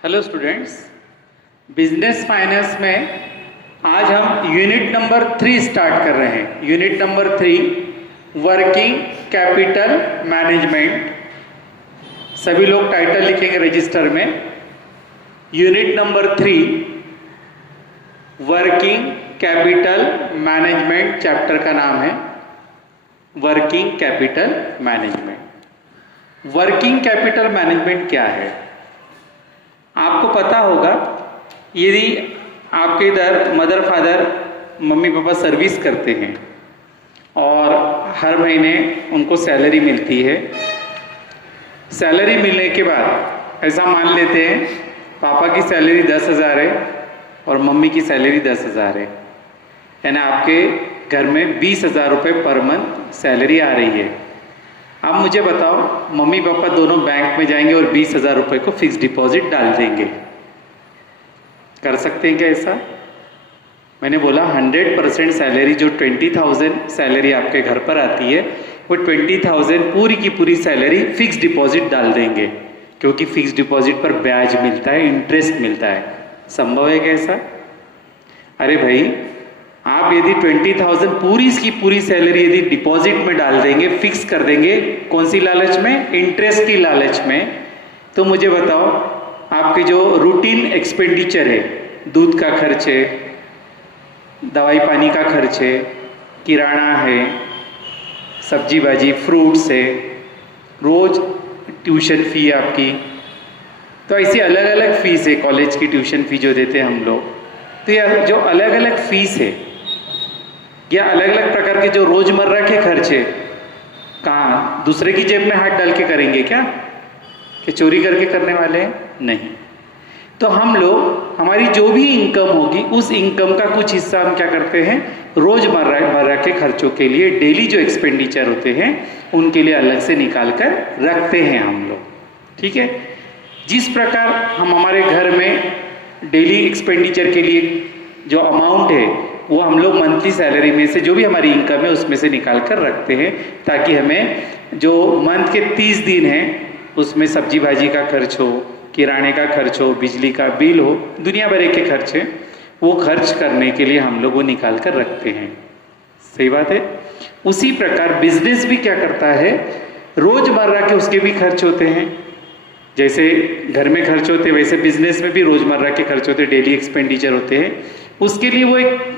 Hello students, business finance में आज हम यूनिट नंबर 3 स्टार्ट कर रहे हैं। Unit number 3 working capital management. सभी लोग टाइटल लिखेंगे रजिस्टर में। Unit number 3 working capital management chapter का नाम है working capital management. Working capital management क्या है आपको पता होगा। यदि आपके इधर mother father mummy papa service करते हैं और हर महीने उनको सैलरी मिलती है, सैलरी मिलने के बाद ऐसा मान लेते हैं पापा की सैलरी 10,000 है और मम्मी की सैलरी 10,000 है, यानी आपके घर में 20,000 रुपये पर मंथ सैलरी आ रही है। अब मुझे बताओ, मम्मी पापा दोनों बैंक में जाएंगे और 20,000 रुपये को फिक्स डिपॉजिट डाल देंगे। कर सकते हैं क्या ऐसा? मैंने बोला 100% सैलरी जो 20,000 सैलरी आपके घर पर आती है वो 20,000 पूरी की पूरी सैलरी फिक्स डिपॉजिट डाल देंगे, क्योंकि फिक्स डिपॉजिट पर ब्याज मिलता है, इंटरेस्ट मिलता है। संभव है क्या ऐसा? अरे भाई, आप यदि 20,000 पूरी की पूरी सैलरी यदि डिपॉजिट में डाल देंगे, फिक्स कर देंगे, कौन सी लालच में? इंटरेस्ट की लालच में, तो मुझे बताओ आपके जो रूटीन एक्सपेंडिचर है, दूध का खर्च है, दवाई पानी का खर्च है, किराना है, सब्जी भाजी फ्रूट्स है, रोज ट्यूशन फी है आपकी, तो ऐसी अलग अलग फीस है, कॉलेज की ट्यूशन फी जो देते हैं हम लोग। तो यह जो अलग अलग फीस है या अलग अलग प्रकार के जो रोजमर्रा के खर्चे, कहाँ दूसरे की जेब में हाथ डाल के करेंगे क्या? कि चोरी करके करने वाले हैं? नहीं। तो हम लोग हमारी जो भी इनकम होगी उस इनकम का कुछ हिस्सा हम क्या करते हैं, रोजमर्रा के खर्चों के लिए, डेली जो एक्सपेंडिचर होते हैं उनके लिए अलग से निकाल कर रखते हैं हम लोग। ठीक है। जिस प्रकार हम हमारे घर में डेली एक्सपेंडिचर के लिए जो अमाउंट है वो हम लोग मंथली सैलरी में से जो भी हमारी इनकम है उसमें से निकाल कर रखते हैं, ताकि हमें जो मंथ के 30 दिन हैं उसमें सब्जी भाजी का खर्च हो, किराने का खर्च हो, बिजली का बिल हो, दुनिया भर के खर्च हैं, वो खर्च करने के लिए हम लोग वो निकाल कर रखते हैं। सही बात है। उसी प्रकार बिजनेस भी क्या करता है, रोजमर्रा के उसके भी खर्च होते हैं। जैसे घर में खर्च होते हैं वैसे बिजनेस में भी रोजमर्रा के खर्च होते हैं, डेली एक्सपेंडिचर होते हैं। उसके लिए वो एक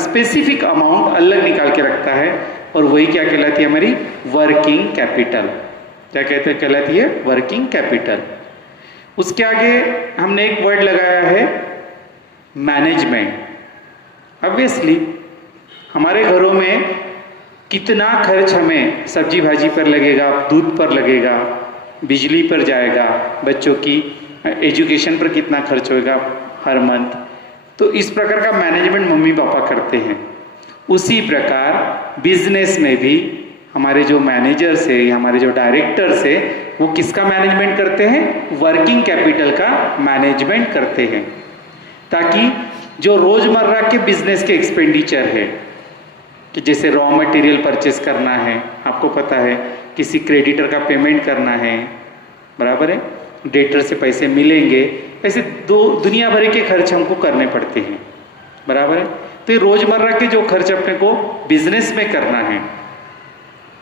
स्पेसिफिक अमाउंट अलग निकाल के रखता है, और वही क्या कहलाती है, हमारी वर्किंग कैपिटल। क्या कहते हैं? कहलाती है वर्किंग कैपिटल। उसके आगे हमने एक वर्ड लगाया है मैनेजमेंट। ऑब्वियसली हमारे घरों में कितना खर्च हमें सब्जी भाजी पर लगेगा, दूध पर लगेगा, बिजली पर जाएगा, बच्चों की एजुकेशन पर कितना खर्च होगा हर मंथ, तो इस प्रकार का मैनेजमेंट मम्मी पापा करते हैं। उसी प्रकार बिजनेस में भी हमारे जो मैनेजर्स है या हमारे जो डायरेक्टर्स है वो किसका मैनेजमेंट करते हैं? वर्किंग कैपिटल का मैनेजमेंट करते हैं, ताकि जो रोजमर्रा के बिजनेस के एक्सपेंडिचर है, कि जैसे रॉ मटेरियल परचेस करना है, आपको पता है, किसी क्रेडिटर का पेमेंट करना है, बराबर है, डेटर से पैसे मिलेंगे, ऐसे दुनिया भर के खर्च हमको करने पड़ते हैं, बराबर है। तो ये रोजमर्रा के जो खर्च अपने को बिजनेस में करना है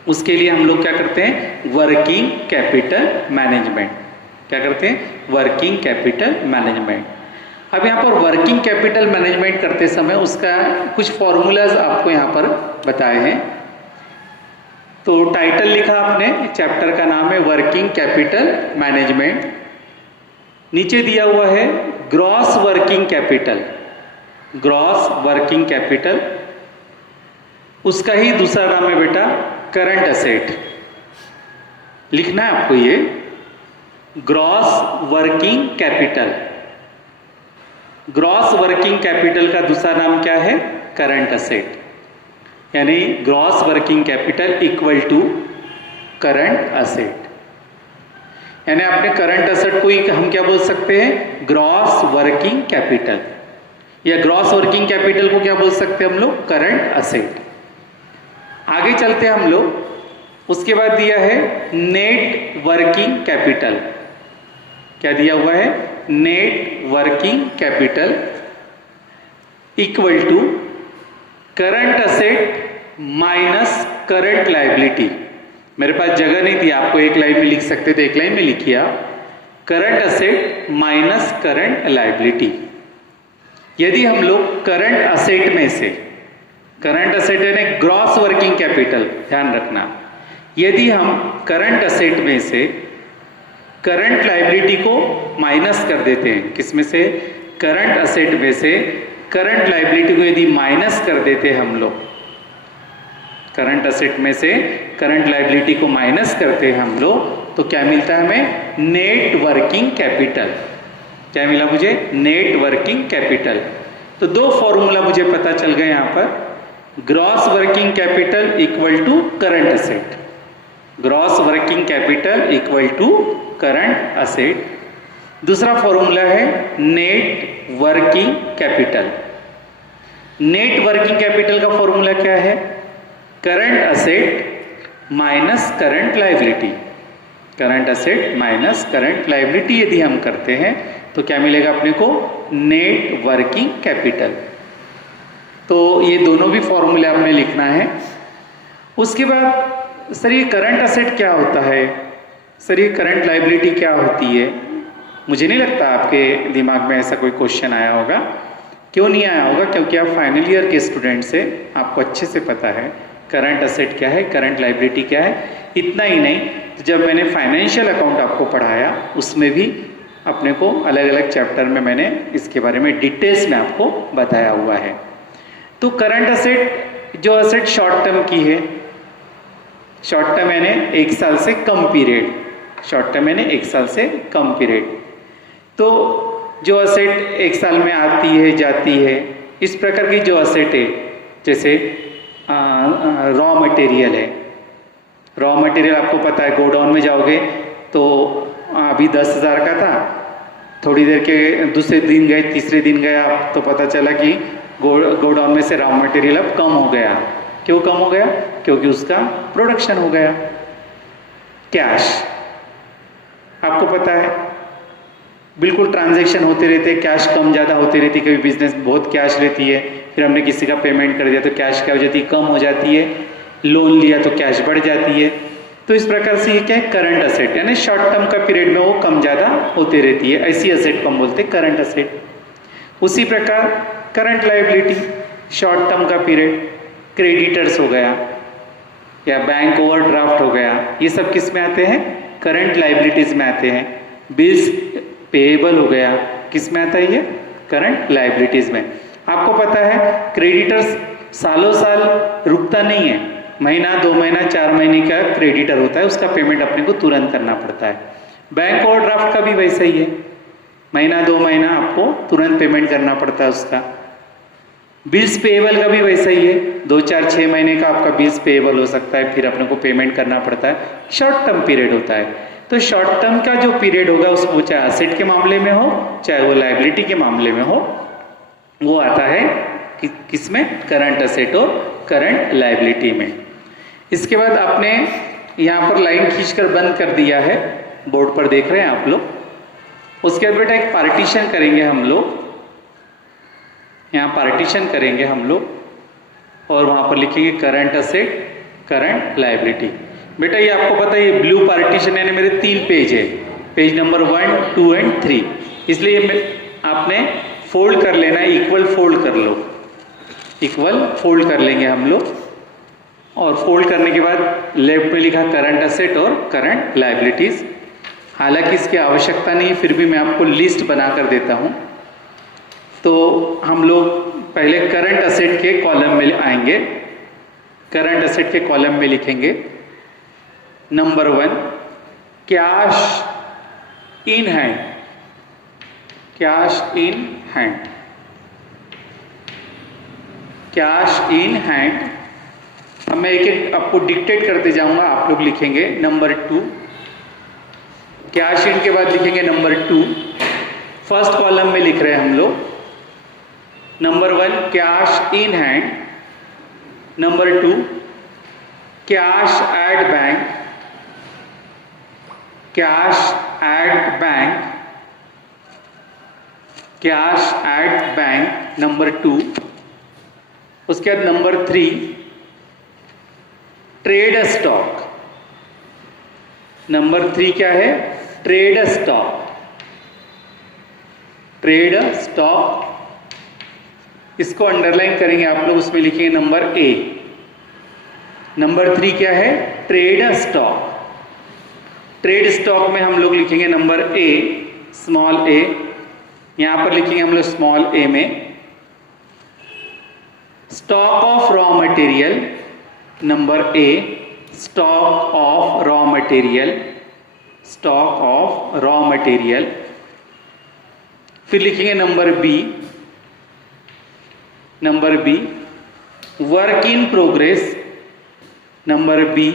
उसके लिए हम लोग क्या करते हैं? Working capital management. क्या करते हैं? Working capital management. अब यहाँ पर वर्किंग कैपिटल मैनेजमेंट करते समय उसका कुछ फॉर्मूलाज आपको यहाँ पर बताए हैं। तो टाइटल लिखा आपने, चैप्टर का नाम है वर्किंग कैपिटल मैनेजमेंट। नीचे दिया हुआ है gross working capital. Gross working capital, उसका ही दूसरा नाम है बेटा करंट असेट। लिखना है आपको ये gross working capital. Gross working capital का दूसरा नाम क्या है? Current asset. यानी gross working capital equal to current asset. यानी आपने करंट असेट को हम क्या बोल सकते हैं? ग्रॉस वर्किंग कैपिटल, या ग्रॉस वर्किंग कैपिटल को क्या बोल सकते हैं हम लोग? Current asset. आगे चलते हैं हम लोग। उसके बाद दिया है नेट वर्किंग कैपिटल। क्या दिया हुआ है? Net working capital equal to current asset minus current liability. मेरे पास जगह नहीं थी, आपको एक लाइन में लिख सकते थे, एक लाइन में लिखिए आप, current asset minus current liability. यदि हम लोग करंट असेट में से, करंट असेट यानी ग्रॉस वर्किंग कैपिटल, ध्यान रखना, यदि हम करंट असेट में से करंट लायबिलिटी को माइनस कर देते हैं, किसमें से? करंट असेट में से करंट लायबिलिटी को यदि माइनस कर देते हैं हम लोग, करंट असेट में से करंट लायबिलिटी को माइनस करते हैं हम लोग, तो क्या मिलता है हमें? Net working capital. क्या मिला मुझे? Net working capital. तो दो फॉर्मूला मुझे पता चल गए यहां पर, gross working capital equal to current asset, gross working capital equal to current asset. दूसरा फॉर्मूला है net working capital. Net working capital का फॉर्मूला क्या है? Current asset minus current liability, current asset minus current liability यदि हम करते हैं तो क्या मिलेगा अपने को? Net working capital. तो ये दोनों भी फॉर्मूले आपने लिखना है। उसके बाद सर ये करंट असेट क्या होता है, सर ये करंट लायबिलिटी क्या होती है? मुझे नहीं लगता आपके दिमाग में ऐसा कोई क्वेश्चन आया होगा। क्यों नहीं आया होगा? क्योंकि आप फाइनल ईयर के स्टूडेंट से, आपको अच्छे से पता है करंट असेट क्या है, करंट लायबिलिटी क्या है। इतना ही नहीं, जब मैंने फाइनेंशियल अकाउंट आपको पढ़ाया उसमें भी अपने को अलग अलग चैप्टर में मैंने इसके बारे में डिटेल्स में आपको बताया हुआ है। तो करंट असेट जो असेट शॉर्ट टर्म की है, शॉर्ट टर्म यानी 1 साल से कम पीरियड, शॉर्ट टर्म यानी 1 साल से कम पीरियड। तो जो असेट 1 साल में आती है जाती है, इस प्रकार की जो असेट है, जैसे रॉ मटेरियल है, रॉ मटेरियल आपको पता है, गोडाउन में जाओगे तो अभी 10,000 का था, थोड़ी देर के दूसरे दिन गए, तीसरे दिन गए आप तो पता चला कि गोडाउन में से रॉ मटेरियल अब कम हो गया। क्यों कम हो गया? क्योंकि उसका प्रोडक्शन हो गया। कैश आपको पता है, बिल्कुल ट्रांजैक्शन होते रहते, कैश कम ज़्यादा होती रहती, कभी बिजनेस बहुत कैश रहती है, फिर हमने किसी का पेमेंट कर दिया तो कैश क्या हो जाती है? कम हो जाती है। लोन लिया तो कैश बढ़ जाती है। तो इस प्रकार से ये क्या है? करंट असेट, यानी शॉर्ट टर्म का पीरियड में वो कम ज़्यादा होती रहती है, ऐसी असेट को हम बोलते हैं करंट असेट। उसी प्रकार करंट लायबिलिटी, शॉर्ट टर्म का पीरियड, क्रेडिटर्स हो गया या बैंक ओवरड्राफ्ट हो गया, ये सब किस में आते हैं? करंट लायबिलिटीज में आते हैं। बिल्स पेएबल हो गया, किस में आता है ये? करंट लायबिलिटीज में। आपको पता है क्रेडिटर्स सालों साल रुकता नहीं है, महीना 2 महीना 4 महीने का क्रेडिटर होता है, उसका पेमेंट अपने को तुरंत करना पड़ता है। बैंक ओवरड्राफ्ट का भी वैसा ही है, महीना 2 महीना आपको तुरंत पेमेंट करना पड़ता है उसका। बिल्स पेएबल का भी वैसा ही है, 2 4 6 महीने का आपका बिल्स पेएबल हो सकता है, फिर अपने को पेमेंट करना पड़ता है। शॉर्ट टर्म पीरियड होता है। तो शॉर्ट टर्म का जो पीरियड होगा उसको चाहे असेट के मामले में हो चाहे वो लायबिलिटी के मामले में हो, वो आता है किसमें? करंट असेट और करंट लायबिलिटी में। इसके बाद आपने यहाँ पर लाइन खींचकर बंद कर दिया है, बोर्ड पर देख रहे हैं आप लोग। उसके बाद बेटा एक पार्टीशन करेंगे हम लोग, यहाँ पार्टीशन करेंगे हम लोग और वहाँ पर लिखेंगे करंट असेट करंट लायबिलिटी। बेटा ये आपको पता है ये ब्लू पार्टीशन यानी मेरे 3 पेज है, पेज नंबर 1, 2 एंड 3, इसलिए आपने फोल्ड कर लेना है, इक्वल फोल्ड कर लो, इक्वल फोल्ड कर लेंगे हम लोग। और फोल्ड करने के बाद लेफ्ट में लिखा करंट असेट और करंट लायबिलिटीज। हालांकि इसकी आवश्यकता नहीं, फिर भी मैं आपको लिस्ट बना कर देता हूँ। तो हम लोग पहले करंट असेट के कॉलम में आएंगे, करंट असेट के कॉलम में लिखेंगे number 1 cash in hand, cash in hand, cash in hand. अब मैं एक एक आपको डिक्टेट करते जाऊंगा, आप लोग लिखेंगे नंबर 2, कैश इन के बाद लिखेंगे नंबर 2, फर्स्ट कॉलम में लिख रहे हैं हम लोग number 1 cash in hand, number 2 cash at bank, cash at bank, cash at bank, number 2। उसके बाद नंबर 3 ट्रेड स्टॉक। नंबर 3 क्या है? Trade stock. ट्रेड स्टॉक, इसको अंडरलाइन करेंगे आप लोग, उसमें लिखेंगे नंबर ए। नंबर 3 क्या है? Trade stock. ट्रेड स्टॉक में हम लोग लिखेंगे नंबर ए, स्मॉल ए। यहां पर लिखेंगे हम लोग स्मॉल ए में stock of raw material, number A, stock of raw material, stock of raw material. फिर लिखेंगे number B, number B work in progress, number B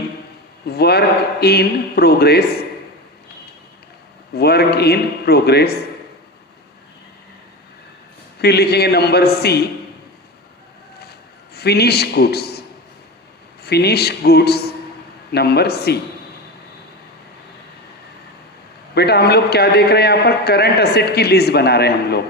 work in progress, work in progress. फिर लिखेंगे number C finish goods, finish goods, number C. बेटा हम लोग क्या देख रहे हैं यहां पर? करंट असेट की लिस्ट बना रहे हैं हम लोग।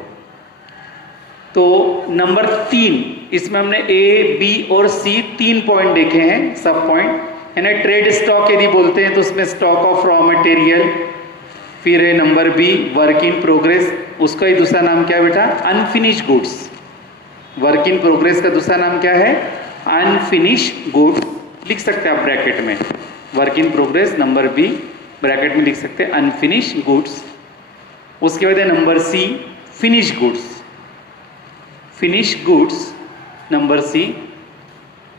तो नंबर 3, इसमें हमने ए, बी और सी 3 पॉइंट देखे हैं, सब पॉइंट है ना। ट्रेड स्टॉक यदि बोलते हैं तो उसमें स्टॉक ऑफ रॉ मटेरियल। फिर है number B work in progress, उसका ही दूसरा नाम क्या है बेटा? Unfinish goods. Work in progress का दूसरा नाम क्या है? Unfinish goods. लिख सकते हैं आप ब्रैकेट में, work in progress, number B, bracket में लिख सकते हैं अनफिनिश गुड्स। उसके बाद है number C finish goods, finish goods, number C.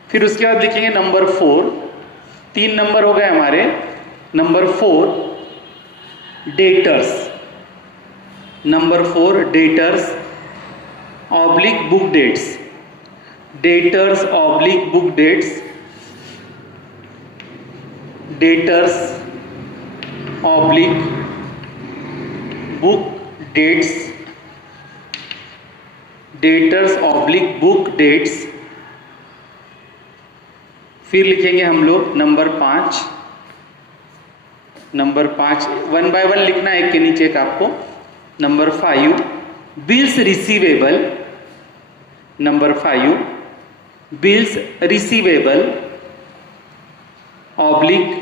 फिर उसके बाद लिखेंगे नंबर 4, 3 नंबर हो गए हमारे। Number 4 debtors, number 4 debtors oblique book debts, debtors oblique book debts, debtors oblique book debts, debtors oblique book debts. फिर लिखेंगे हम लोग नंबर 5, नंबर 5 1 बाय 1 लिखना है, एक के नीचे एक आपको। Number 5 bills receivable, number 5 bills receivable oblique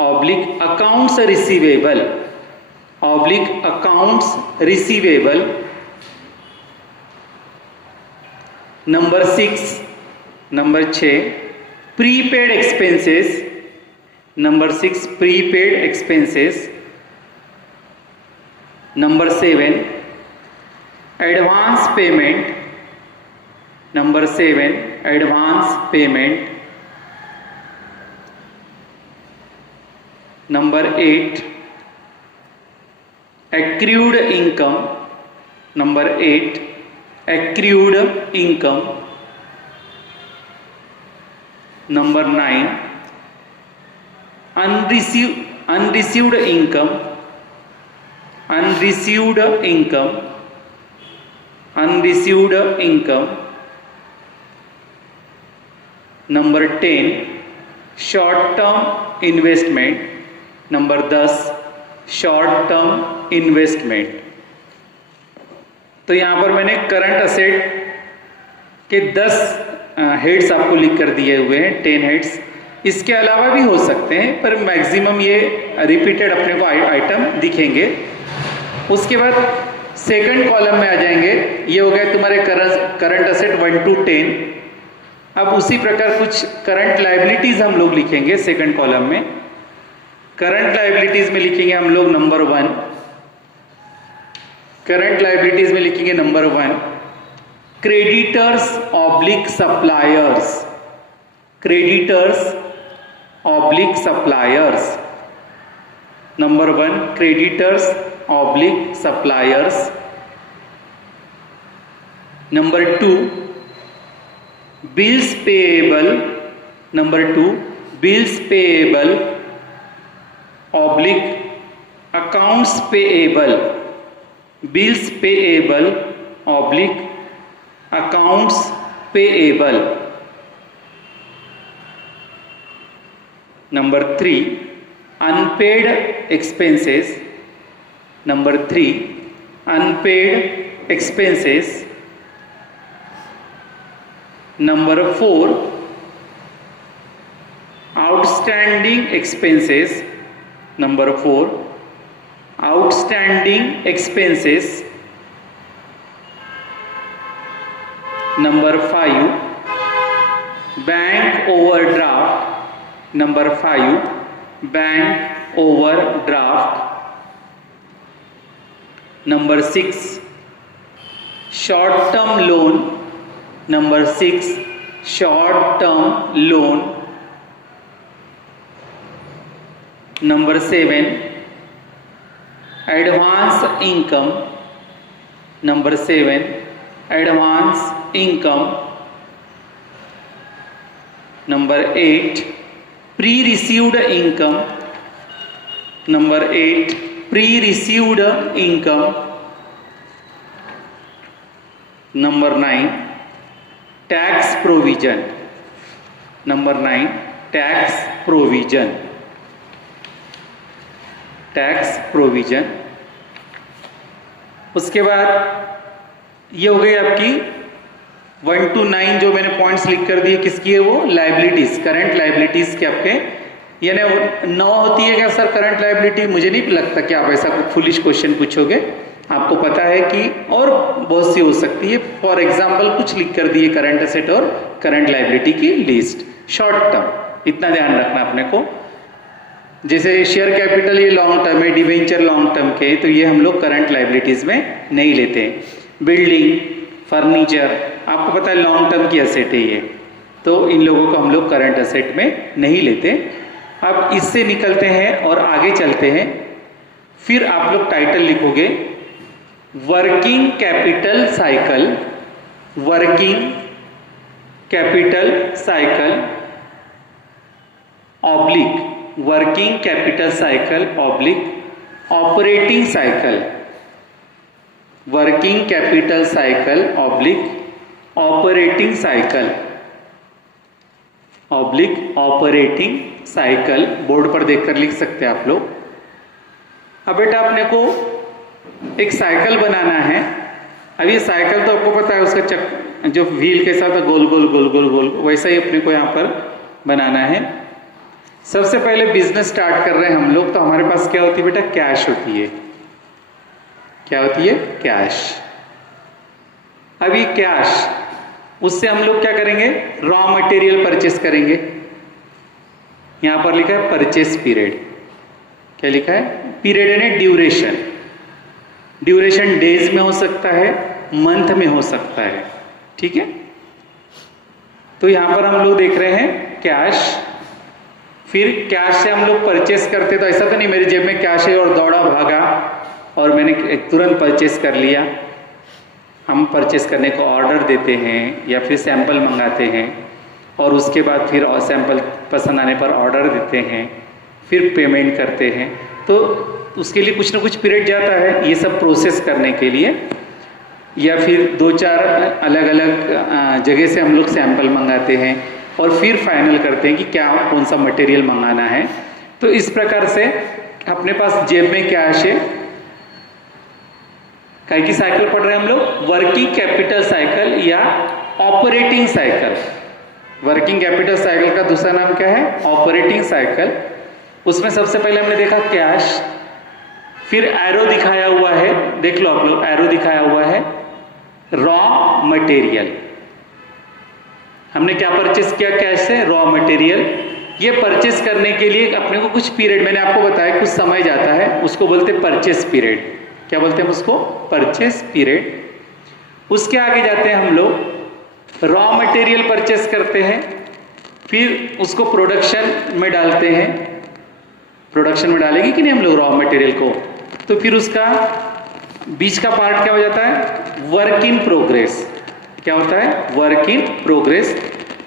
oblique accounts receivable, oblique accounts receivable. Number 6, number 6 prepaid expenses, number 6 prepaid expenses. Number 7 advance payment, number 7 advance payment. Number 8 accrued income, number 8 accrued income. Number 9 unreceived income, unreceived income, unreceived income. Number 10 short term investment, number 10 short term investment. तो यहां पर मैंने current asset के 10 heads आपको लिख कर दिए हुए हैं, 10 हेड्स। इसके अलावा भी हो सकते हैं, पर मैक्सिमम ये रिपीटेड अपने को आइटम दिखेंगे। उसके बाद सेकंड कॉलम में आ जाएंगे, ये हो गया तुम्हारे करंट असेट 1 to 10। अब उसी प्रकार कुछ करंट लायबिलिटीज हम लोग लिखेंगे सेकंड कॉलम में। करंट लायबिलिटीज में लिखेंगे हम लोग नंबर 1, करंट लायबिलिटीज में लिखेंगे number 1 creditors oblique suppliers, creditors oblique suppliers. Number 1 creditors oblique suppliers. Number 2 bills payable, number 2 bills payable oblique accounts payable, bills payable oblique accounts payable. Number 3 unpaid expenses, number 3 unpaid expenses. Number 4, outstanding expenses. Number 4, outstanding expenses. Number 5, bank overdraft. Number 5, bank overdraft. Number 6, short term loan. Number 6, short term loan. Number 7, advance income. Number 7, advance income. Number 8, pre-received income. Number 8, pre-received income. Number 9, tax provision. Number 9, tax provision. Tax provision. उसके बाद ये हो गई आपकी 1 to 9 जो मैंने points लिख कर दिए, किसकी है वो? लाइबिलिटीज, करंट लाइबिलिटीज के आपके, यानी 9 होती है क्या सर करंट लाइबिलिटी? मुझे नहीं लगता कि आप ऐसा कुछ फुलिश क्वेश्चन पूछोगे, आपको पता है कि और बहुत सी हो सकती है। फॉर एग्जाम्पल कुछ लिख कर दिए करंट एसेट और करंट लाइबिलिटी की लिस्ट, शॉर्ट टर्म, इतना ध्यान रखना अपने को। जैसे शेयर कैपिटल ये लॉन्ग टर्म है, डिवेंचर लॉन्ग टर्म के, तो ये हम लोग करंट लाइबिलिटीज में नहीं लेते हैं। बिल्डिंग, फर्नीचर, आपको पता है लॉन्ग टर्म की एसेट है ये, तो इन लोगों को हम लोग करंट एसेट में नहीं लेते। अब इससे निकलते हैं और आगे चलते हैं। फिर आप लोग टाइटल लिखोगे working capital cycle, working capital cycle oblique, working capital cycle oblique operating cycle, working capital cycle oblique operating cycle, oblique operating cycle, board पर देखकर लिख सकते हैं आप लोग। अब बेटा अपने को एक साइकिल बनाना है। अब ये साइकिल तो आपको पता है उसका चक जो व्हील के साथ गोल गोल गोल गोल गोल, वैसा ही अपने को यहाँ पर बनाना है। सबसे पहले बिजनेस स्टार्ट कर रहे हैं हम लोग, तो हमारे पास क्या होती है बेटा? कैश होती है। क्या होती है? कैश। अब ये कैश, उससे हम लोग क्या करेंगे? रॉ मटेरियल परचेस करेंगे। यहां पर लिखा है परचेस पीरियड। क्या लिखा है? पीरियड यानी ड्यूरेशन। ड्यूरेशन डेज में हो सकता है, मंथ में हो सकता है, ठीक है। तो यहां पर हम लोग देख रहे हैं कैश। फिर कैश से हम लोग परचेस करते, तो ऐसा तो नहीं मेरी जेब में कैश है और दौड़ा भागा और मैंने तुरंत परचेस कर लिया। हम परचेस करने को ऑर्डर देते हैं या फिर सैंपल मंगाते हैं और उसके बाद फिर सैंपल पसंद आने पर ऑर्डर देते हैं, फिर पेमेंट करते हैं। तो उसके लिए कुछ ना कुछ पीरियड जाता है ये सब प्रोसेस करने के लिए, या फिर 2-4 अलग अलग जगह से हम लोग सैंपल मंगाते हैं और फिर फाइनल करते हैं कि क्या कौन सा मटेरियल मंगाना है। तो इस प्रकार से अपने पास जेब में कैश है। काय की साइकिल पढ़ रहे हैं हम लोग? वर्किंग कैपिटल साइकिल या operating cycle. Working capital cycle का दूसरा नाम क्या है? Operating cycle. उसमें सबसे पहले हमने देखा कैश, फिर एरो दिखाया हुआ है, देख लो आप लोग, एरो दिखाया हुआ है रॉ मटेरियल। हमने क्या परचेस किया कैश से? Raw material. ये परचेस करने के लिए अपने को कुछ पीरियड, मैंने आपको बताया कुछ समय जाता है, उसको बोलते हैं परचेस पीरियड। क्या बोलते हैं उसको? Purchase period. उसके आगे जाते हैं हम लोग, रॉ मटेरियल परचेस करते हैं, फिर उसको प्रोडक्शन में डालते हैं। प्रोडक्शन में डालेंगे कि नहीं हम लोग रॉ मटेरियल को, तो फिर उसका बीच का पार्ट क्या हो जाता है? Work in progress. क्या होता है? वर्क इन प्रोग्रेस,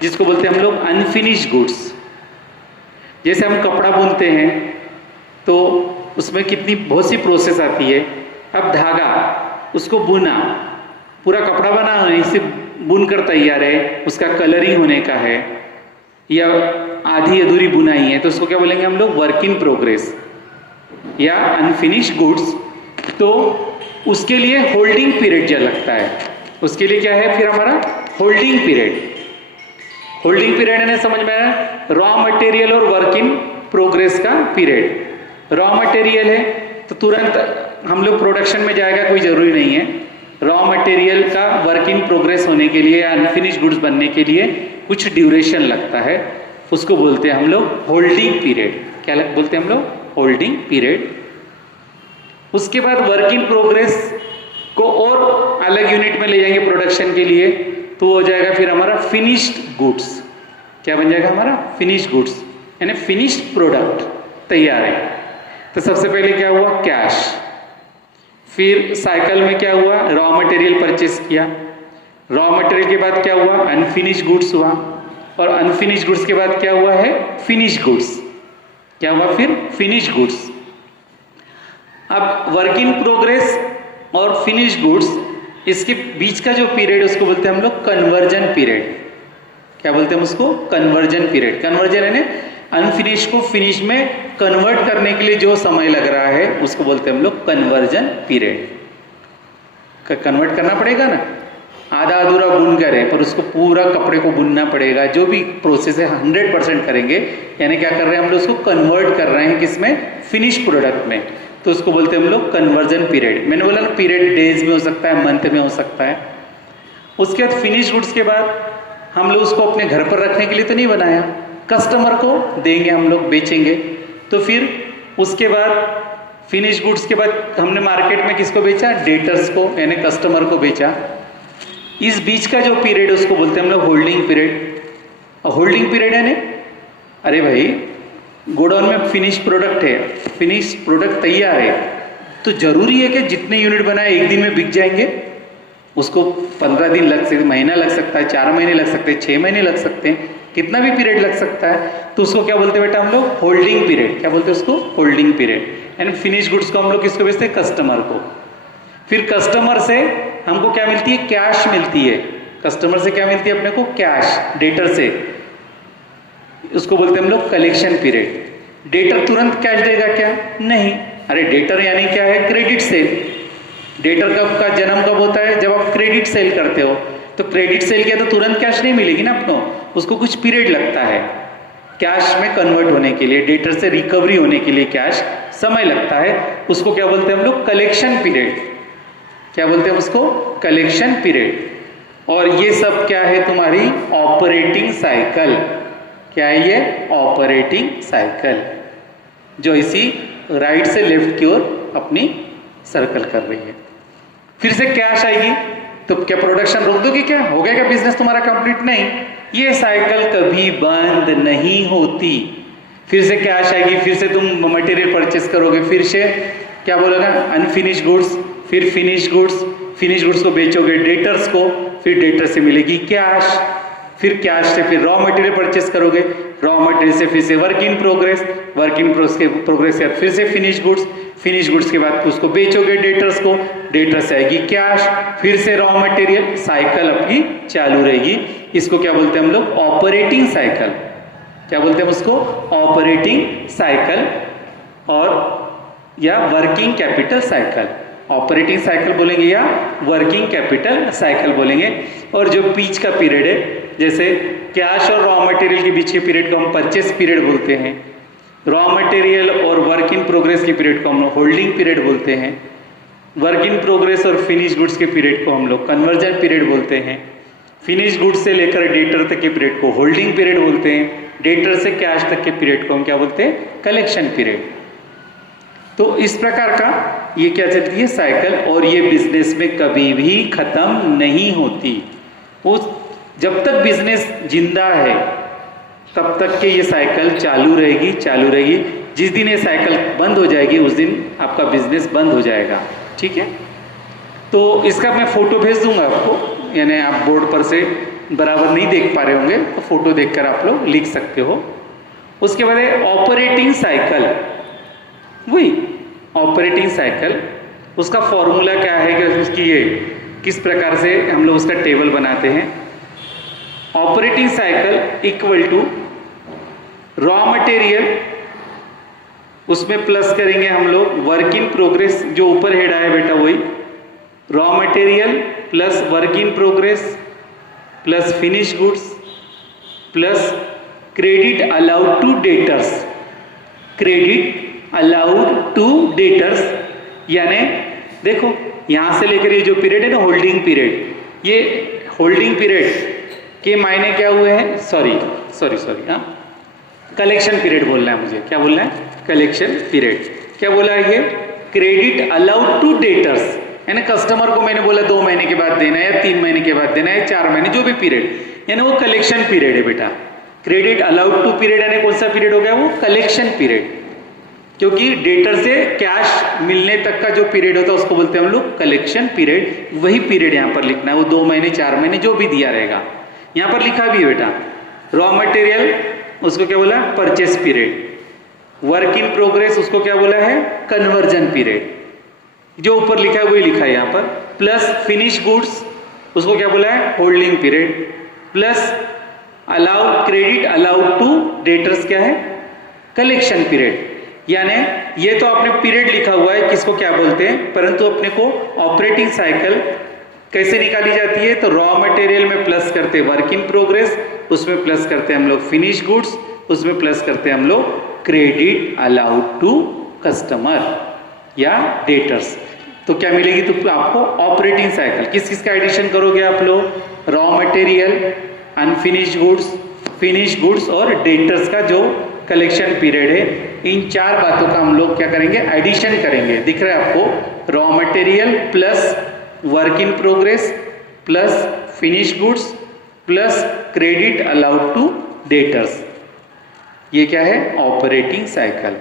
जिसको बोलते हैं हम लोग अनफिनिश गुड्स। जैसे हम कपड़ा बुनते हैं तो उसमें कितनी बहुत सी प्रोसेस आती है। अब धागा, उसको बुना, पूरा कपड़ा बना नहीं, सिर्फ बुन कर तैयार है, उसका कलरिंग होने का है या आधी अधूरी बुनाई है, तो उसको क्या बोलेंगे हम लोग? वर्क इन प्रोग्रेस या अनफिनिश गुड्स। तो उसके लिए होल्डिंग पीरियड जो लगता है, उसके लिए क्या है फिर हमारा होल्डिंग पीरियड। होल्डिंग पीरियड यानी समझ में आया, रॉ मटेरियल और वर्क इन प्रोग्रेस का पीरियड। रॉ मटेरियल है तो तुरंत हम लोग प्रोडक्शन में जाएगा, कोई जरूरी नहीं है। रॉ मटेरियल का वर्क इन प्रोग्रेस होने के लिए, अनफिनिश गुड्स बनने के लिए कुछ ड्यूरेशन लगता है, उसको बोलते हैं हम लोग होल्डिंग पीरियड। क्या बोलते हैं हम लोग? Holding period. उसके बाद वर्क इन प्रोग्रेस को और अलग यूनिट में ले जाएंगे प्रोडक्शन के लिए, तो हो जाएगा फिर हमारा फिनिश्ड गुड्स। क्या बन जाएगा हमारा? फिनिश्ड गुड्स, यानी फिनिश्ड प्रोडक्ट तैयार है। तो सबसे पहले क्या हुआ? कैश। फिर साइकिल में क्या हुआ? रॉ मटेरियल परचेस किया। रॉ मटेरियल के बाद क्या हुआ? अनफिनिश गुड्स हुआ। और अनफिनिश गुड्स के बाद क्या हुआ है? Finish goods. क्या हुआ फिर? Finish goods. अब वर्क इन प्रोग्रेस और फिनिश गुड्स, इसके बीच का जो पीरियड उसको बोलते हैं हम लोग कन्वर्जन पीरियड। क्या बोलते हैं उसको? Conversion period. कन्वर्जन यानी अनफिनिश को फिनिश में कन्वर्ट करने के लिए जो समय लग रहा है उसको बोलते हैं हम लोग कन्वर्जन पीरियड। कन्वर्ट करना पड़ेगा ना, आधा अधूरा बुन करें पर उसको पूरा कपड़े को बुनना पड़ेगा, जो भी प्रोसेस है 100% करेंगे, यानी क्या कर रहे हैं हम लोग? उसको कन्वर्ट कर रहे हैं किसमें? फिनिश प्रोडक्ट में, तो उसको बोलते हैं हम लोग कन्वर्जन पीरियड। मैंने बोला ना पीरियड डेज में हो सकता है, मंथ में हो सकता है। उसके बाद फिनिश गुड्स के बाद हम लोग उसको अपने घर पर रखने के लिए तो नहीं बनाया, कस्टमर को देंगे, हम लोग बेचेंगे। तो फिर उसके बाद फिनिश गुड्स के बाद हमने मार्केट में किसको बेचा? डेटर्स को, यानी कस्टमर को बेचा। इस बीच का जो पीरियड उसको बोलते हैं हम लोग होल्डिंग पीरियड। और होल्डिंग पीरियड है, अरे भाई गोडाउन में फिनिश प्रोडक्ट है, फिनिश प्रोडक्ट तैयार है, तो जरूरी है कि जितने यूनिट बनाए एक दिन में बिक जाएंगे? उसको 15 दिन लग सकते, महीना लग सकता है, 4 महीने लग सकते हैं, 6 महीने लग सकते हैं, कितना भी पीरियड लग सकता है। तो उसको क्या बोलते हैं बेटा हम लोग? Holding period. क्या बोलते हैं उसको? Holding period. यानी फिनिश गुड्स को हम लोग किसको बेचते हैं? कस्टमर को। फिर कस्टमर से हमको क्या मिलती है? कैश मिलती है। कस्टमर से क्या मिलती है अपने को? कैश। डेटर से, उसको बोलते हैं हम लोग कलेक्शन पीरियड। डेटर तुरंत कैश देगा क्या? नहीं। अरे डेटर यानी क्या है? Credit sale. डेटर का जन्म कब होता है? जब आप क्रेडिट सेल करते हो। तो क्रेडिट सेल किया तो तुरंत कैश नहीं मिलेगी ना आपको, उसको कुछ पीरियड लगता है कैश में कन्वर्ट होने के लिए, डेटर से रिकवरी होने के लिए कैश समय लगता है। उसको क्या बोलते हैं हम लोग? Collection period. क्या बोलते हैं उसको? Collection period. और ये सब क्या है? तुम्हारी ऑपरेटिंग साइकिल। क्या है ये? ऑपरेटिंग साइकिल, जो इसी राइट से लेफ्ट की ओर अपनी सर्कल कर रही है। फिर से कैश आएगी तो क्या प्रोडक्शन रोक दोगे? क्या हो गया? क्या बिजनेस तुम्हारा कंप्लीट? नहीं, ये साइकिल कभी बंद नहीं होती। फिर से कैश आएगी, फिर से तुम मटेरियल परचेस करोगे, फिर से क्या बोलोगे? अनफिनिश गुड्स, फिर फिनिश गुड्स, फिनिश गुड्स को बेचोगे डेटर्स को, फिर डेटर से मिलेगी कैश, फिर कैश से फिर रॉ मटेरियल परचेस करोगे, रॉ मटेरियल से फिर से work in progress, work in progress के बाद फिर से फिनिश गुड्स, फिनिश गुड्स के बाद उसको बेचोगे डेटर्स को, डेटर से आएगी कैश, फिर से रॉ मटेरियल, साइकिल अपनी चालू रहेगी। इसको क्या बोलते हैं हम लोग? Operating cycle. क्या बोलते हैं उसको? ऑपरेटिंग साइकिल और या working capital cycle. Operating cycle बोलेंगे या वर्किंग कैपिटल साइकिल बोलेंगे। और जो बीच का पीरियड है, जैसे कैश और रॉ मटेरियल के बीच के पीरियड को हम परचेस पीरियड बोलते हैं, रॉ मटेरियल और वर्क इन प्रोग्रेस के पीरियड को हम लोग होल्डिंग पीरियड बोलते हैं, वर्क इन प्रोग्रेस और फिनिश गुड्स के पीरियड को हम लोग कन्वर्जन पीरियड बोलते हैं, फिनिश गुड्स से लेकर डेटर तक के पीरियड को होल्डिंग पीरियड बोलते हैं, डेटर से कैश तक के पीरियड को हम क्या बोलते हैं? Collection period. तो इस प्रकार का ये क्या चलती है? साइकिल। और ये बिजनेस में कभी भी खत्म नहीं होती। वो जब तक बिजनेस जिंदा है तब तक के ये साइकिल चालू रहेगी, चालू रहेगी। जिस दिन ये साइकिल बंद हो जाएगी उस दिन आपका बिजनेस बंद हो जाएगा। ठीक है, तो इसका मैं फोटो भेज दूंगा आपको, यानी आप बोर्ड पर से बराबर नहीं देख पा रहे होंगे तो फोटो देखकर आप लोग लिख सकते हो। उसके बाद ऑपरेटिंग साइकिल, वही ऑपरेटिंग साइकिल, उसका फॉर्मूला क्या है कि उसकी ये किस प्रकार से हम लोग उसका टेबल बनाते हैं। Operating cycle equal to raw material, उसमें प्लस करेंगे हम लोग वर्क इन प्रोग्रेस, जो ऊपर हेड आया बेटा वही raw material plus work in progress plus finish goods plus credit allowed to debtors, credit allowed to debtors, यानी देखो यहां से लेकर ये जो पीरियड है ना होल्डिंग पीरियड, ये होल्डिंग पीरियड के मायने क्या हुए हैं, सॉरी हाँ कलेक्शन पीरियड बोलना है मुझे, क्या बोलना है कलेक्शन पीरियड। क्या बोला है ये क्रेडिट अलाउड टू डेटर्स, यानी कस्टमर को मैंने बोला 2 महीने के बाद देना है या 3 महीने के बाद देना है, 4 महीने, जो भी पीरियड, यानी वो कलेक्शन पीरियड है बेटा। क्रेडिट अलाउड टू पीरियड यानी कौन सा पीरियड हो गया, वो कलेक्शन पीरियड, क्योंकि डेटर से कैश मिलने तक का जो पीरियड होता है उसको बोलते हैं हम लोग कलेक्शन पीरियड। वही पीरियड यहां पर लिखना है, वो 2 महीने 4 महीने जो भी दिया रहेगा, यहां पर लिखा भी है बेटा। रॉ मटेरियल उसको क्या बोला purchase period, work in progress उसको क्या बोला है कन्वर्जन पीरियड, जो ऊपर लिखा है वही लिखा है यहां पर, प्लस फिनिश गुड्स उसको क्या बोला है holding period, plus allowed credit allowed to debtors क्या है कलेक्शन पीरियड। यानी ये तो आपने पीरियड लिखा हुआ है किसको क्या बोलते हैं, परंतु अपने को ऑपरेटिंग साइकिल कैसे निकाली जाती है, तो रॉ मटेरियल में प्लस करते वर्क इन प्रोग्रेस, उसमें प्लस करते हम लोग फिनिश गुड्स, उसमें प्लस करते हम लोग क्रेडिट अलाउड टू कस्टमर या डेटर्स। तो क्या मिलेगी, तो आपको ऑपरेटिंग साइकिल किस किस का एडिशन करोगे आप लोग, raw material, unfinished goods, finish goods और डेटर्स का जो कलेक्शन पीरियड है, इन 4 बातों का हम लोग क्या करेंगे एडिशन करेंगे। दिख रहा है आपको, raw material plus work in progress plus finish goods plus credit allowed to debtors, ये क्या है ऑपरेटिंग साइकिल।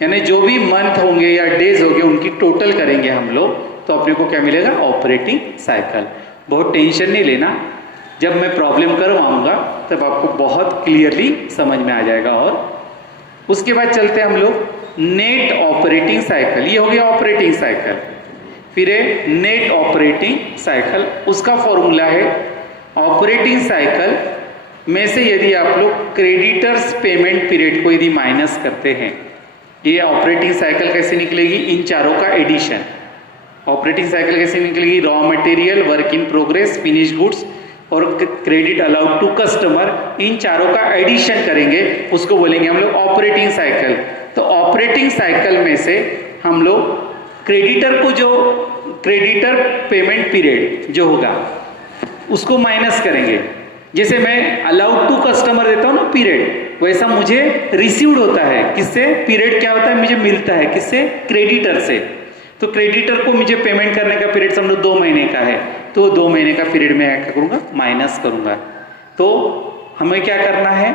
यानी जो भी मंथ होंगे या डेज होंगे उनकी टोटल करेंगे हम लोग, तो अपने को क्या मिलेगा ऑपरेटिंग साइकिल। बहुत टेंशन नहीं लेना, जब मैं प्रॉब्लम करवाऊंगा तब आपको बहुत क्लियरली समझ में आ जाएगा। और उसके बाद चलते हैं हम लोग नेट ऑपरेटिंग साइकिल, ये हो गया ऑपरेटिंग साइकिल। फिर है नेट ऑपरेटिंग साइकिल, उसका फॉर्मूला है ऑपरेटिंग साइकिल में से यदि आप लोग क्रेडिटर्स पेमेंट पीरियड को यदि माइनस करते हैं, ये ऑपरेटिंग साइकिल कैसे निकलेगी, इन चारों का एडिशन। ऑपरेटिंग साइकिल कैसे निकलेगी, raw material, work in progress, finish goods और क्रेडिट अलाउड टू कस्टमर, इन चारों का एडिशन करेंगे, उसको बोलेंगे हम लोग ऑपरेटिंग साइकिल। तो ऑपरेटिंग साइकिल में से हम लोग क्रेडिटर को, जो क्रेडिटर पेमेंट पीरियड जो होगा उसको माइनस करेंगे। जैसे मैं अलाउड टू कस्टमर देता हूं ना पीरियड, वैसा मुझे रिसीव्ड होता है किससे, पीरियड क्या होता है मुझे मिलता है किससे, क्रेडिटर से। तो क्रेडिटर को मुझे पेमेंट करने का पीरियड समझो 2 महीने का है, तो 2 महीने का पीरियड में क्या करूंगा माइनस करूंगा। तो हमें क्या करना है,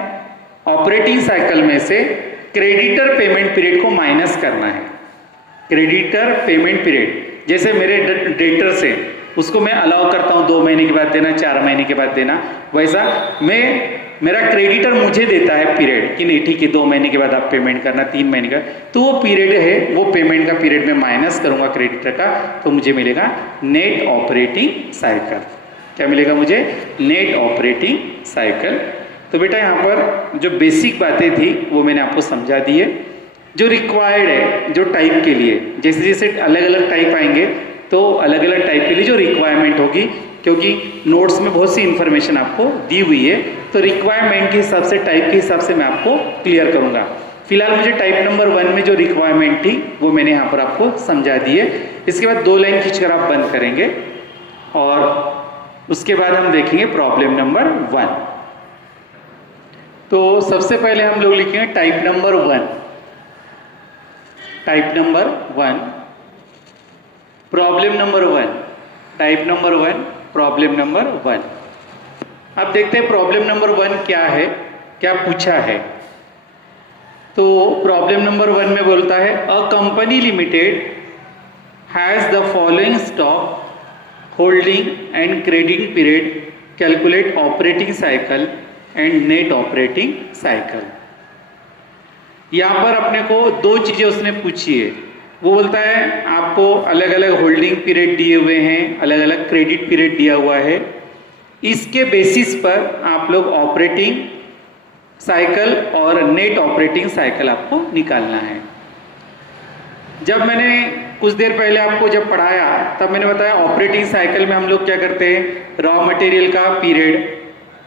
ऑपरेटिंग साइकिल में से क्रेडिटर पेमेंट पीरियड को माइनस करना है। क्रेडिटर पेमेंट पीरियड जैसे मेरे डेटर से, उसको मैं अलाउ करता हूं 2 महीने के बाद देना, 4 महीने के बाद देना, वैसा मेरा क्रेडिटर मुझे देता है पीरियड कि नहीं ठीक है 2 महीने के बाद आप पेमेंट करना, 3 महीने का, तो वो पीरियड है, वो पेमेंट का पीरियड में माइनस करूंगा क्रेडिटर का, तो मुझे मिलेगा नेट ऑपरेटिंग साइकिल। क्या मिलेगा मुझे, नेट ऑपरेटिंग साइकिल। तो बेटा यहाँ पर जो बेसिक बातें थी वो मैंने आपको समझा दी है। जो रिक्वायर्ड है जो टाइप के लिए, जैसे जैसे अलग अलग टाइप आएंगे तो अलग अलग टाइप के लिए जो रिक्वायरमेंट होगी, क्योंकि नोट्स में बहुत सी इंफॉर्मेशन आपको दी हुई है, तो रिक्वायरमेंट के हिसाब से, टाइप के हिसाब से मैं आपको क्लियर करूंगा। फिलहाल मुझे टाइप नंबर 1 में जो रिक्वायरमेंट थी वो मैंने यहाँ पर आपको समझा दी है। इसके बाद 2 लाइन खींचकर आप बंद करेंगे और उसके बाद हम देखेंगे प्रॉब्लम नंबर 1। तो सबसे पहले हम लोग लिखेंगे type number 1। Type number 1, problem number 1, type number 1, problem number 1। अब देखते हैं प्रॉब्लम नंबर 1 क्या है, क्या पूछा है। तो प्रॉब्लम नंबर 1 में बोलता है a company limited has the following stock holding and credit period, calculate operating cycle and net operating cycle. यहाँ पर अपने को 2 चीजें उसने पूछी है। वो बोलता है आपको अलग अलग होल्डिंग पीरियड दिए हुए हैं, अलग अलग क्रेडिट पीरियड दिया हुआ है, इसके बेसिस पर आप लोग ऑपरेटिंग साइकिल और नेट ऑपरेटिंग साइकिल आपको निकालना है। जब मैंने कुछ देर पहले आपको जब पढ़ाया तब मैंने बताया ऑपरेटिंग साइकिल में हम लोग क्या करते हैं, रॉ मटेरियल का पीरियड,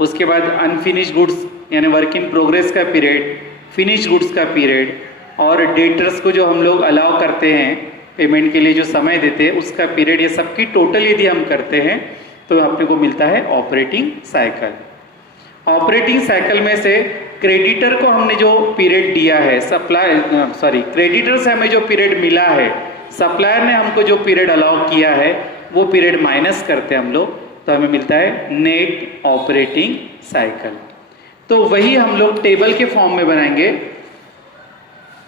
उसके बाद अनफिनिश गुड्स यानी वर्क इन प्रोग्रेस का पीरियड, फिनिश गुड्स का पीरियड, और डेटर्स को जो हम लोग अलाउ करते हैं पेमेंट के लिए जो समय देते हैं उसका पीरियड, ये सबकी टोटल यदि हम करते हैं तो अपने को मिलता है ऑपरेटिंग साइकिल। ऑपरेटिंग साइकिल में से क्रेडिटर को हमने जो पीरियड दिया है, क्रेडिटर से हमें जो पीरियड मिला है, सप्लायर ने हमको जो पीरियड अलाउ किया है वो पीरियड माइनस करते हैं हम लोग, तो हमें मिलता है नेट ऑपरेटिंग साइकिल। तो वही हम लोग टेबल के फॉर्म में बनाएंगे।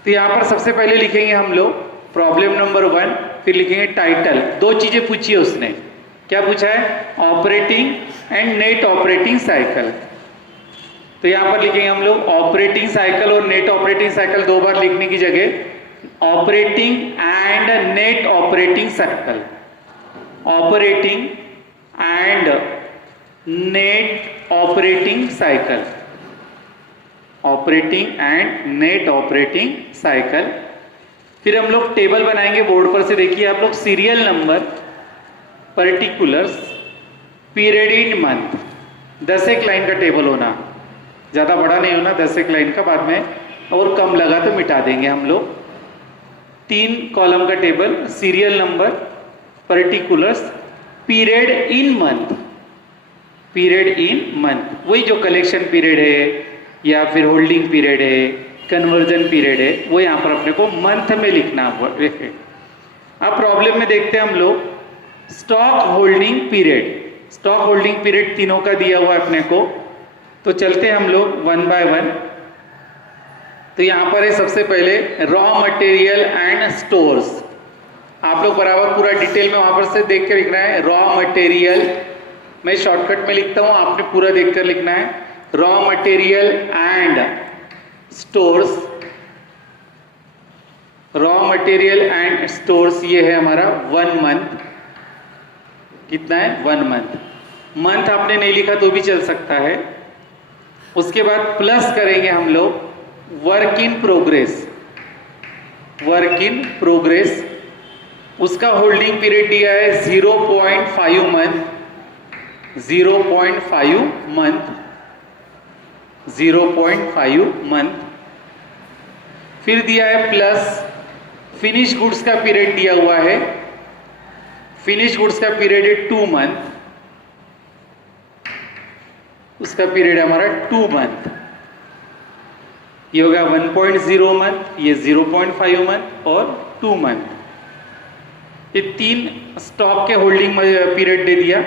तो यहाँ पर सबसे पहले लिखेंगे हम लोग प्रॉब्लम नंबर 1, फिर लिखेंगे टाइटल। दो चीजें पूछी है उसने, क्या पूछा है, operating and net operating cycle. तो यहाँ पर लिखेंगे हम लोग ऑपरेटिंग साइकिल और नेट ऑपरेटिंग साइकिल दो बार लिखने की जगह operating and net operating cycle, operating and net operating cycle, operating and net operating cycle. फिर हम लोग टेबल बनाएंगे बोर्ड पर से, देखिए आप लोग, serial number, particulars, period in month, 10 एक लाइन का टेबल होना, ज़्यादा बड़ा नहीं होना, 10 एक लाइन का, बाद में और कम लगा तो मिटा देंगे हम लोग। 3 कॉलम का table, serial number, particulars, period in month, period in month, वही जो कलेक्शन पीरियड है या फिर होल्डिंग पीरियड है, कन्वर्जन पीरियड है, वो यहाँ पर अपने को मंथ में लिखना है। अब प्रॉब्लम में देखते हैं हम लोग stock holding period. Stock holding period तीनों का दिया हुआ है अपने को, तो चलते हैं हम लोग 1 बाय 1। तो यहाँ पर है सबसे पहले रॉ मटेरियल एंड स्टोर्स। आप लोग बराबर पूरा डिटेल में वहां पर से देख कर लिखना है। रॉ मटेरियल, मैं शॉर्टकट में लिखता हूँ, आपने पूरा देखकर लिखना है। Raw material and stores, raw material and stores, ये है हमारा 1 मंथ। कितना है, 1 मंथ। मंथ आपने नहीं लिखा तो भी चल सकता है। उसके बाद प्लस करेंगे हम लोग work in progress, work in progress, उसका होल्डिंग पीरियड दिया है 0.5 मंथ, 0.5 मंथ, 0.5 मंथ। फिर दिया है प्लस फिनिश गुड्स का पीरियड दिया हुआ है, फिनिश गुड्स का पीरियड है 2 मंथ, उसका पीरियड है हमारा 2 मंथ। ये हो गया 1.0 मंथ, ये 0.5 मंथ और 2 मंथ। ये 3 स्टॉक के होल्डिंग पीरियड दे दिया।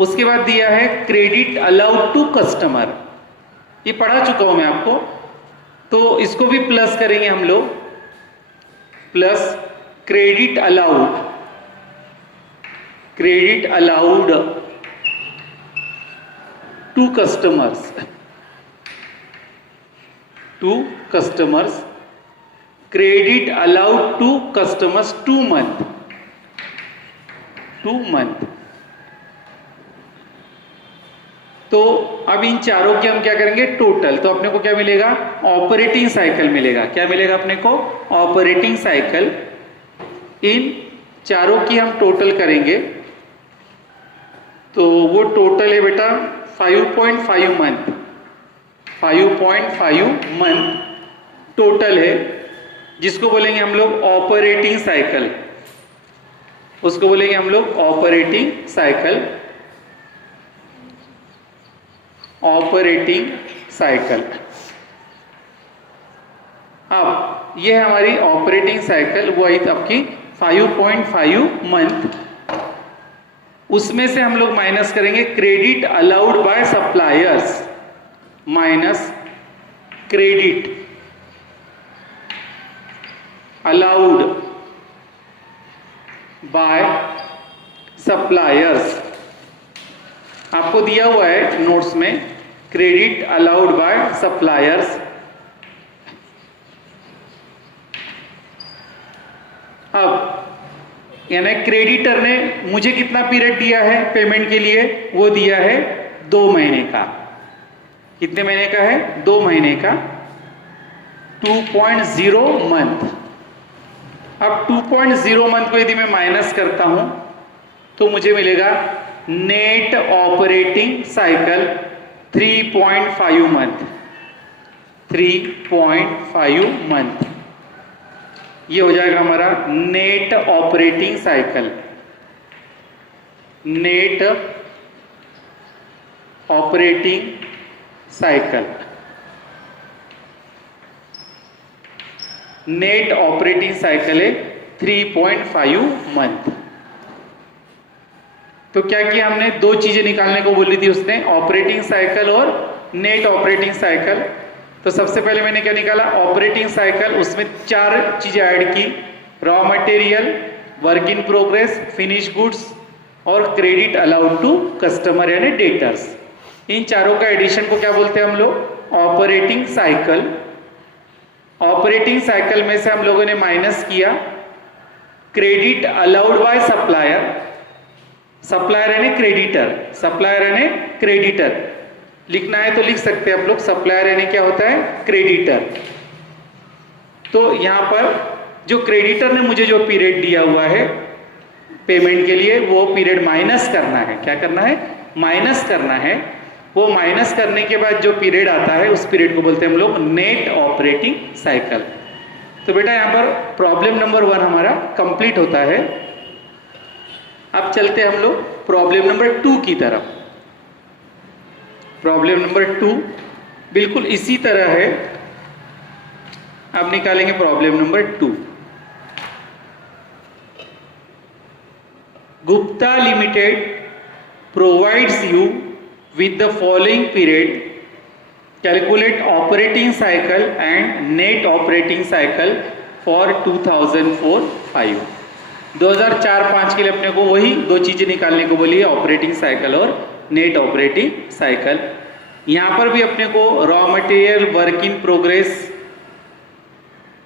उसके बाद दिया है क्रेडिट अलाउड टू कस्टमर, ये पढ़ा चुका हूं मैं आपको, तो इसको भी प्लस करेंगे हम लोग, plus credit allowed, credit allowed to customers, to customers, credit allowed to customers 2 month, 2 month. तो अब इन चारों के हम क्या करेंगे, टोटल। तो अपने को क्या मिलेगा, ऑपरेटिंग साइकिल मिलेगा। क्या मिलेगा अपने को, ऑपरेटिंग साइकिल। इन चारों की हम टोटल करेंगे तो वो टोटल है बेटा 5.5 मंथ, 5.5 मंथ टोटल है, जिसको बोलेंगे हम लोग ऑपरेटिंग साइकिल, उसको बोलेंगे हम लोग ऑपरेटिंग साइकिल, ऑपरेटिंग साइकिल। अब ये है हमारी ऑपरेटिंग साइकिल, वो आई आपकी 5.5 मंथ। उसमें से हम लोग माइनस करेंगे credit allowed by suppliers, minus credit allowed by suppliers. आपको दिया हुआ है नोट्स में क्रेडिट अलाउड बाय सप्लायर्स। अब यानी क्रेडिटर ने मुझे कितना पीरियड दिया है पेमेंट के लिए, वो दिया है 2 महीने का। कितने महीने का है, 2 महीने का, 2.0 मंथ। अब 2.0 मंथ को यदि मैं माइनस करता हूं तो मुझे मिलेगा net operating cycle 3.5 month, 3.5 month. ये हो जाएगा हमारा net operating cycle, net operating cycle, net operating cycle है 3.5 मंथ। तो क्या किया हमने, दो चीजें निकालने को बोली थी उसने, ऑपरेटिंग साइकिल और नेट ऑपरेटिंग साइकिल। तो सबसे पहले मैंने क्या निकाला, ऑपरेटिंग साइकिल, उसमें 4 चीजें ऐड की, raw material, work in progress, finish goods और क्रेडिट अलाउड टू कस्टमर यानी डेटर्स। इन चारों का एडिशन को क्या बोलते हैं हम लोग, ऑपरेटिंग साइकिल। ऑपरेटिंग साइकिल में से हम लोगों ने माइनस किया credit allowed by supplier, supplier यानी क्रेडिटर, सप्लायर यानी क्रेडिटर, लिखना है तो लिख सकते हैं आप लोग, सप्लायर यानी क्या होता है, क्रेडिटर। तो यहां पर जो क्रेडिटर ने मुझे जो पीरियड दिया हुआ है पेमेंट के लिए, वो पीरियड माइनस करना है। क्या करना है, माइनस करना है। वो माइनस करने के बाद जो पीरियड आता है उस पीरियड को बोलते हैं हम लोग नेट ऑपरेटिंग साइकिल। तो बेटा यहां पर प्रॉब्लम नंबर 1 हमारा कंप्लीट होता है। अब चलते हैं हम लोग प्रॉब्लम नंबर 2 की तरफ। प्रॉब्लम नंबर 2 बिल्कुल इसी तरह है। अब निकालेंगे problem number 2। Gupta limited provides you with the following period, calculate operating cycle and net operating cycle for 2004-5। 2004-5 के लिए अपने को वही दो चीजें निकालने को बोली है, ऑपरेटिंग साइकिल और नेट ऑपरेटिंग साइकिल। यहां पर भी अपने को raw material, work in progress,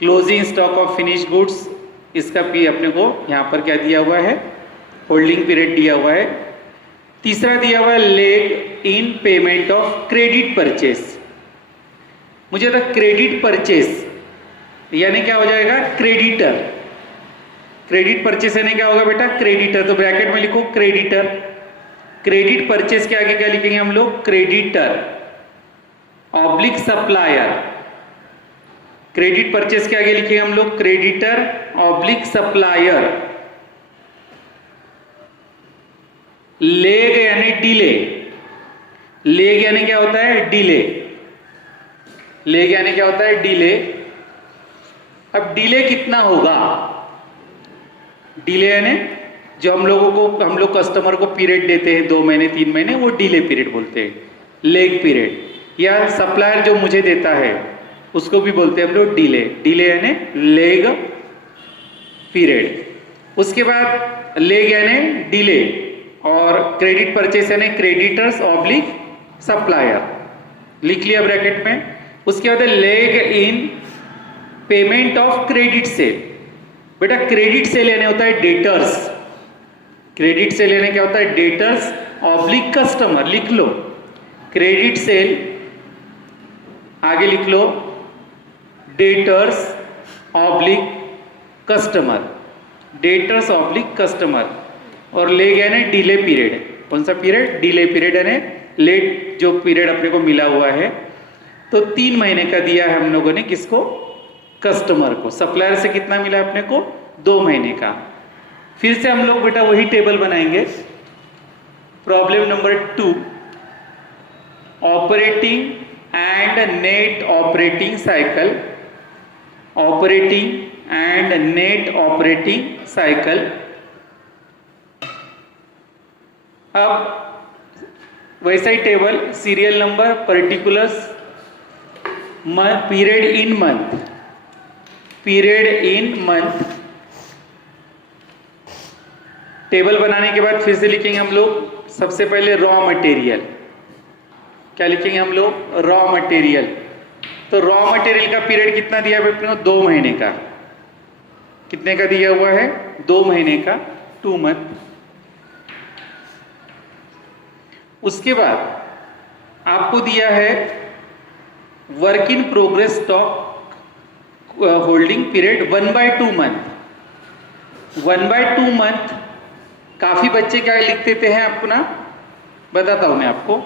closing stock of finish goods, इसका भी अपने को यहां पर क्या दिया हुआ है, होल्डिंग पीरियड दिया हुआ है। तीसरा दिया हुआ है leg in payment of credit purchase. मुझे था क्रेडिट परचेस यानी क्या हो जाएगा, क्रेडिटर। क्रेडिट परचेस यानी क्या होगा बेटा, क्रेडिटर। तो ब्रैकेट में लिखो क्रेडिटर। क्रेडिट परचेस के आगे क्या लिखेंगे हम लोग, creditor oblique supplier. Credit purchase के आगे लिखेंगे हम लोग क्रेडिटर ऑब्लिक सप्लायर। लेग यानी डिले, लेग यानी क्या होता है, डिले। लेग यानी क्या होता है, डिले। अब डिले कितना होगा, डिले यानी जो हम लोग कस्टमर को पीरियड देते हैं 2 महीने 3 महीने, वो डिले पीरियड बोलते हैं, लेग पीरियड। या सप्लायर जो मुझे देता है उसको भी बोलते हैं हम लोग डिले। डिले यानी लेग पीरियड। उसके बाद लेग यानी डिले और क्रेडिट परचेस यानी क्रेडिटर्स ऑब्लिक सप्लायर, लिख लिया ब्रैकेट में। उसके बाद leg in payment of credit sale. बेटा क्रेडिट सेल यानी होता है डेटर्स, क्रेडिट सेल यानी क्या होता है, डेटर्स ऑब्लिक कस्टमर, लिख लो क्रेडिट सेल, आगे लिख लो debtors oblique customer, debtors oblique customer. और लेग यानी डिले पीरियड। कौन सा पीरियड, डिले पीरियड यानी लेट जो पीरियड अपने को मिला हुआ है। तो 3 महीने का दिया है हम लोगों ने, किसको, कस्टमर को। सप्लायर से कितना मिला अपने को, 2 महीने का। फिर से हम लोग बेटा वही टेबल बनाएंगे। Problem number 2, operating and net operating cycle, operating and net operating cycle. अब वैसा ही table, serial number, particulars, period in month, period in month. Table बनाने के बाद फिर से लिखेंगे हम लोग सबसे पहले रॉ मटेरियल। क्या लिखेंगे हम लोग, रॉ मटेरियल। तो रॉ मटेरियल का पीरियड कितना दिया है अपने को, 2 महीने का। कितने का दिया हुआ है, 2 महीने का, 2 मंथ। उसके बाद आपको दिया है work in progress stock holding period 1/2 month. 1/2 month, काफी बच्चे क्या लिख देते हैं अपना, बताता हूं मैं आपको,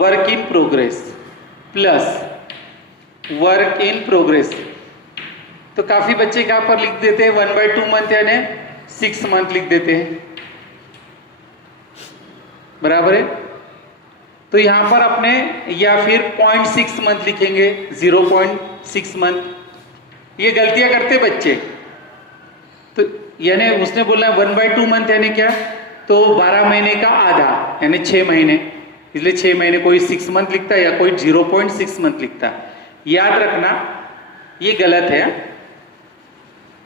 work in progress plus work in progress. तो काफी बच्चे क्या पर लिख देते हैं 1/2 मंथ यानी 6 मंथ लिख देते हैं, बराबर है। तो यहां पर अपने या फिर 0.6 मंथ लिखेंगे, 0.6 मंथ। ये गलतियां करते बच्चे। तो यानी उसने बोला 1/2 मंथ यानी क्या, तो 12 महीने का आधा यानी 6 महीने, इसलिए 6 महीने कोई 6 मंथ लिखता है या कोई 0.6 मंथ लिखता है। याद रखना ये गलत है।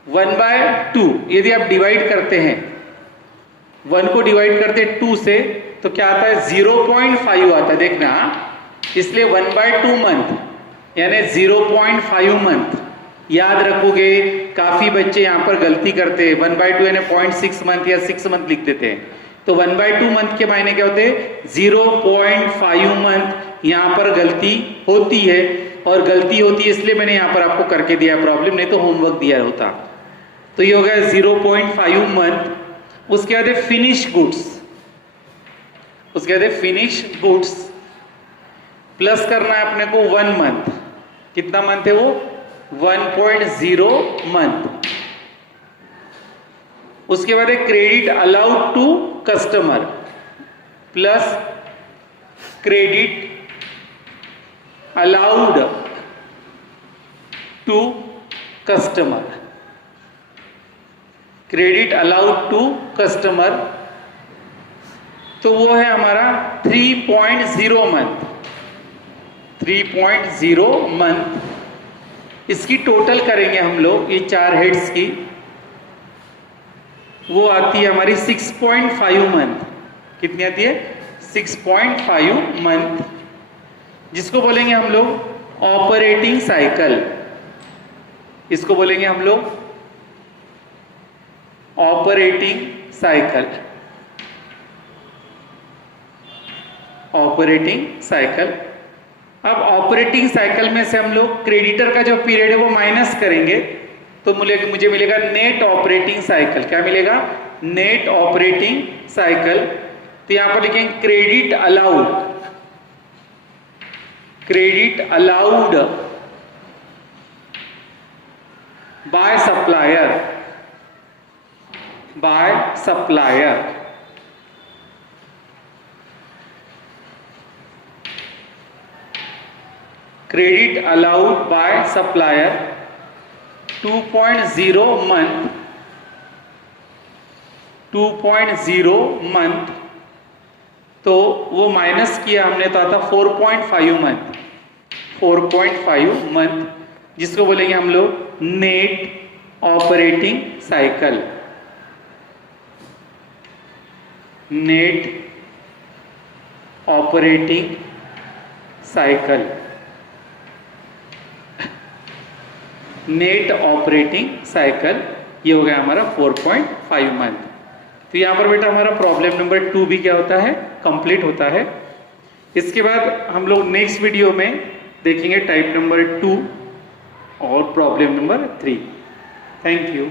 1/2 यदि आप डिवाइड करते हैं, 1 को डिवाइड करते 2 से, तो क्या आता है 0.5 आता है, देखना। इसलिए 1/2 मंथ यानी 0.5 मंथ। याद रखोगे, काफी बच्चे यहां पर गलती करते हैं, 1/2 यानी 0.6 मंथ या 6 मंथ लिख देते हैं। तो 1/2 मंथ के मायने क्या होते हैं, 0.5 मंथ। यहां पर गलती होती है, और गलती होती है इसलिए मैंने यहां पर आपको करके दिया प्रॉब्लम, नहीं तो होमवर्क दिया होता। तो ये हो गया 0.5 मंथ। उसके बाद है फिनिश गुड्स, उसके बाद है फिनिश गुड्स, प्लस करना है अपने को 1 मंथ। कितना मंथ है वो, 1.0 मंथ। उसके बाद है credit allowed to customer plus credit allowed to customer, credit allowed to customer. तो वो है हमारा 3.0 मंथ, 3.0 मंथ। इसकी टोटल करेंगे हम लोग, ये 4 हेड्स की, वो आती है हमारी 6.5 मंथ। कितनी आती है, 6.5 मंथ, जिसको बोलेंगे हम लोग ऑपरेटिंग साइकिल। इसको बोलेंगे हम लोग ऑपरेटिंग साइकिल, ऑपरेटिंग साइकिल। अब ऑपरेटिंग साइकिल में से हम लोग क्रेडिटर का जो पीरियड है वो माइनस करेंगे, तो मुझे मिलेगा नेट ऑपरेटिंग साइकिल। क्या मिलेगा, नेट ऑपरेटिंग साइकिल। तो यहां पर लिखेंगे credit allowed, credit allowed by supplier, by supplier. Credit allowed by supplier 2.0 month, 2.0 month. तो वो माइनस किया हमने, तो आता 4.5 मंथ, 4.5 मंथ, जिसको बोलेंगे हम लोग net operating cycle, net operating cycle, net operating cycle. ये हो गया हमारा 4.5 मंथ। तो यहां पर बेटा हमारा प्रॉब्लम नंबर 2 भी क्या होता है, कंप्लीट होता है। इसके बाद हम लोग नेक्स्ट वीडियो में देखेंगे टाइप नंबर 2 और प्रॉब्लम नंबर 3। Thank you.